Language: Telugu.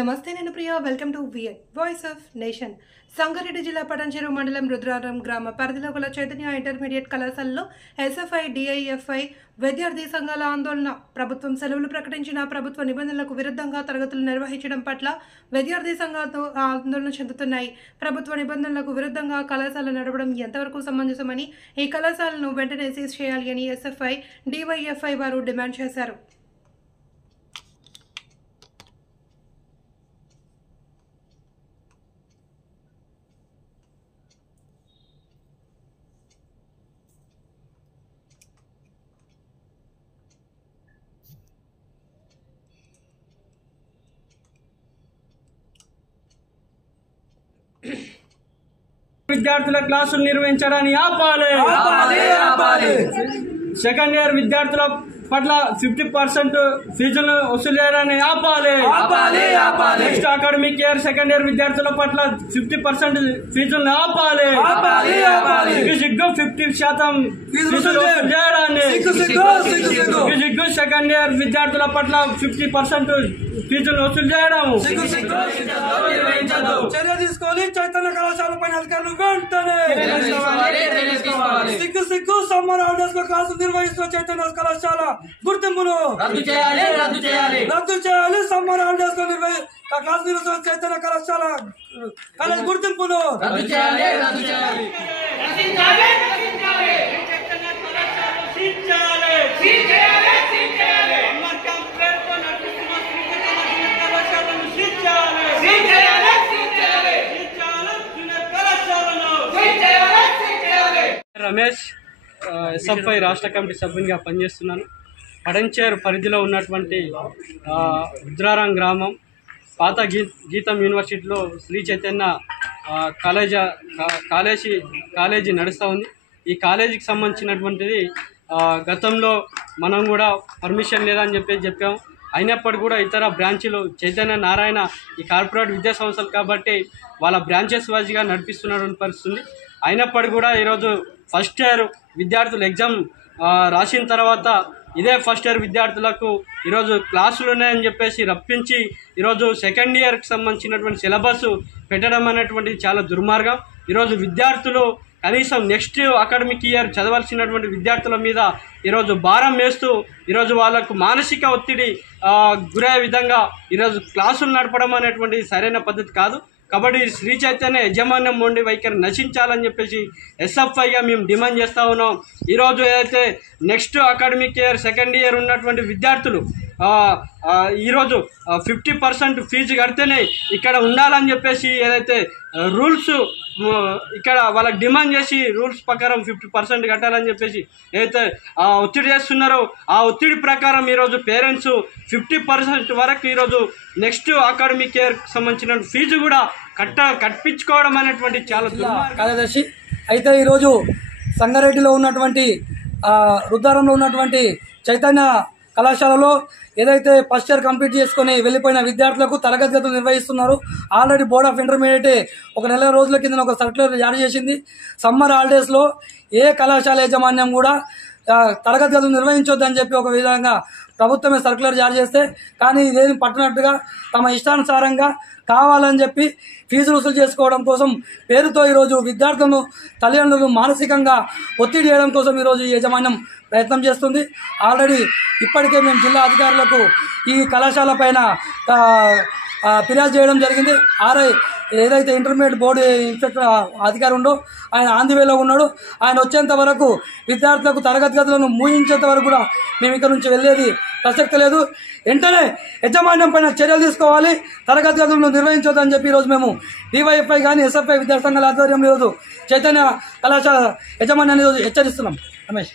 నమస్తే నేను Priya welcome to VI voice of nation Sangareddy జిల్లా పటాన్చెరు మండలం రుద్రారం గ్రామ పరిధిలో గల చైతన్య ఇంటర్మీడియట్ కళాశాలలో ఎస్ఎఫ్ఐ డిఐఎఫ్ఐ విద్యార్థి సంఘాల ఆందోళన ప్రభుత్వం సెలవులు ప్రకటించిన ప్రభుత్వ నిబంధనలకు విరుద్ధంగా తరగతులు నిర్వహించడం పట్ల విద్యార్థి సంఘాలు ఆందోళన చెందుతున్నాయి. ప్రభుత్వ నిబంధనలకు విరుద్ధంగా కళాశాల నడవడం ఎంతవరకు సమంజసమని ఈ కళాశాలను వెంటనే సీజ్ చేయాలి అని ఎస్ఎఫ్ఐ డివైఎఫ్ఐ వారు డిమాండ్ చేశారు. విద్యార్థుల క్లాసులు నిర్వహించడాన్ని ఆపాలి. సెకండ్ ఇయర్ విద్యార్థుల పట్ల 50% ఫీజులను వసూలు చేయడాన్ని ఆపాలి. Next academic year second year విద్యార్థుల పట్ల 50% ఫీజులను ఆపాలి. సిగ్గు 50% ఫీజులు వసూలు చేయడాన్ని సిగ్గు సెకండ్ ఇయర్ విద్యార్థుల పట్ల 50% ఫీజులు వసూలు చేయడం చర్య తీసుకోవాలి. చైతన్య కళాశాల పైన అధికారులు వెంటనే సిగ్గు సమ్మర్ హాలిడేస్ లో క్లాసులు నిర్వహిస్తున్న చైతన్య కళాశాల గుర్తింపును రద్దు చేయాలి. సమ్మర్ హాలిడేస్ లో క్లాసు నిర్వహిస్తున్న చైతన్య కళాశాల కాలేజ్ గుర్తింపును రద్దు చేయాలి. రమేష్ ఎస్ఎఫ్ఐ రాష్ట్ర కమిటీ సభ్యునిగా పనిచేస్తున్నాను. పటన్చెరు పరిధిలో ఉన్నటువంటి రుద్రారం గ్రామం పాత గీతం యూనివర్సిటీలో శ్రీ చైతన్య కాలేజీ నడుస్తూ ఉంది. ఈ కాలేజీకి సంబంధించినటువంటిది గతంలో మనం కూడా పర్మిషన్ లేదని చెప్పాము. అయినప్పటికీ కూడా ఇతర బ్రాంచీలు చైతన్య నారాయణ ఈ కార్పొరేట్ విద్యా సంస్థలు కాబట్టి వాళ్ళ బ్రాంచెస్ వైజ్గా నడిపిస్తున్నటువంటి పరిస్థితుంది. అయినప్పటికీ కూడా ఈరోజు ఫస్ట్ ఇయర్ విద్యార్థులు ఎగ్జామ్ రాసిన తర్వాత ఇదే ఫస్ట్ ఇయర్ విద్యార్థులకు ఈరోజు క్లాసులు ఉన్నాయని చెప్పేసి రప్పించి ఈరోజు సెకండ్ ఇయర్కి సంబంధించినటువంటి సిలబస్ పెట్టడం అనేటువంటిది చాలా దుర్మార్గం. ఈరోజు విద్యార్థులు కనీసం నెక్స్ట్ అకాడమిక్ ఇయర్ చదవాల్సినటువంటి విద్యార్థుల మీద ఈరోజు భారం వేస్తూ ఈరోజు వాళ్ళకు మానసిక ఒత్తిడి గురయ్యే విధంగా ఈరోజు క్లాసులు నడపడం అనేటువంటిది సరైన పద్ధతి కాదు. కాబట్టి శ్రీ చైతన్య యజమాన్యం మొండి వైఖరి నశించాలని చెప్పేసి ఎస్ఎఫ్ఐగా మేము డిమాండ్ చేస్తూ ఉన్నాం. ఈరోజు ఏదైతే next academic year second year ఉన్నటువంటి విద్యార్థులు ఈరోజు 50% ఫీజు కడితేనే ఇక్కడ ఉండాలని చెప్పేసి ఏదైతే రూల్స్ ఇక్కడ వాళ్ళకి డిమాండ్ చేసి రూల్స్ ప్రకారం 50% కట్టాలని చెప్పేసి ఏదైతే ఒత్తిడి చేస్తున్నారో ఆ ఒత్తిడి ప్రకారం ఈరోజు పేరెంట్స్ 50% వరకు ఈరోజు నెక్స్ట్ అకాడమిక్ ఇయర్కి సంబంధించిన ఫీజు కూడా కట్టించుకోవడం అనేటువంటి చాలా కార్యదర్శి అయితే ఈరోజు సంగారెడ్డిలో ఉన్నటువంటి రుద్రారంలో ఉన్నటువంటి చైతన్య కళాశాలలో ఏదైతే ఫస్ట్ ఇయర్ కంప్లీట్ చేసుకుని వెళ్ళిపోయిన విద్యార్థులకు తరగతి గదులు నిర్వహిస్తున్నారు. ఆల్రెడీ బోర్డ్ ఆఫ్ ఇంటర్మీడియట్ ఒక నెల రోజుల కింద ఒక సర్క్యులర్ జారీ చేసింది. సమ్మర్ హాలిడేస్లో ఏ కళాశాల యాజమాన్యం కూడా తరగతి గదులు నిర్వహించొద్దని చెప్పి ఒక విధంగా ప్రభుత్వమే సర్క్యులర్ జారీ చేస్తే కానీ ఇదేమి పట్టినట్టుగా తమ ఇష్టానుసారంగా కావాలని చెప్పి ఫీజు వసూలు చేసుకోవడం కోసం పేరుతో ఈరోజు విద్యార్థులను తల్లిదండ్రులు మానసికంగా ఒత్తిడి చేయడం కోసం ఈరోజు ఈ యాజమాన్యం ప్రయత్నం చేస్తుంది. ఆల్రెడీ ఇప్పటికే మేము జిల్లా అధికారులకు ఈ కళాశాల పైన ఫిర్యాదు చేయడం జరిగింది. ఏదైతే ఇంటర్మీడియట్ బోర్డు ఇన్స్పెక్టర్ అధికారి ఉండో ఆయన ఆంధ్రవేలో ఉన్నాడు. ఆయన వచ్చేంత వరకు విద్యార్థులకు తరగతి గదులను మూయించేంత వరకు కూడా మేము ఇక్కడ నుంచి వెళ్ళేది ప్రసక్తి లేదు. వెంటనే యజమాన్యం పైన చర్యలు తీసుకోవాలి. తరగతి గదులను నిర్వహించొద్దని చెప్పి ఈరోజు మేము డివైఎఫ్ఐ కానీ ఎస్ఎఫ్ఐ విద్యార్థి సంఘాల ఆధ్వర్యంలో ఈరోజు చైతన్య కళాశాల యజమాన్యాన్ని హెచ్చరిస్తున్నాం. రమేష్.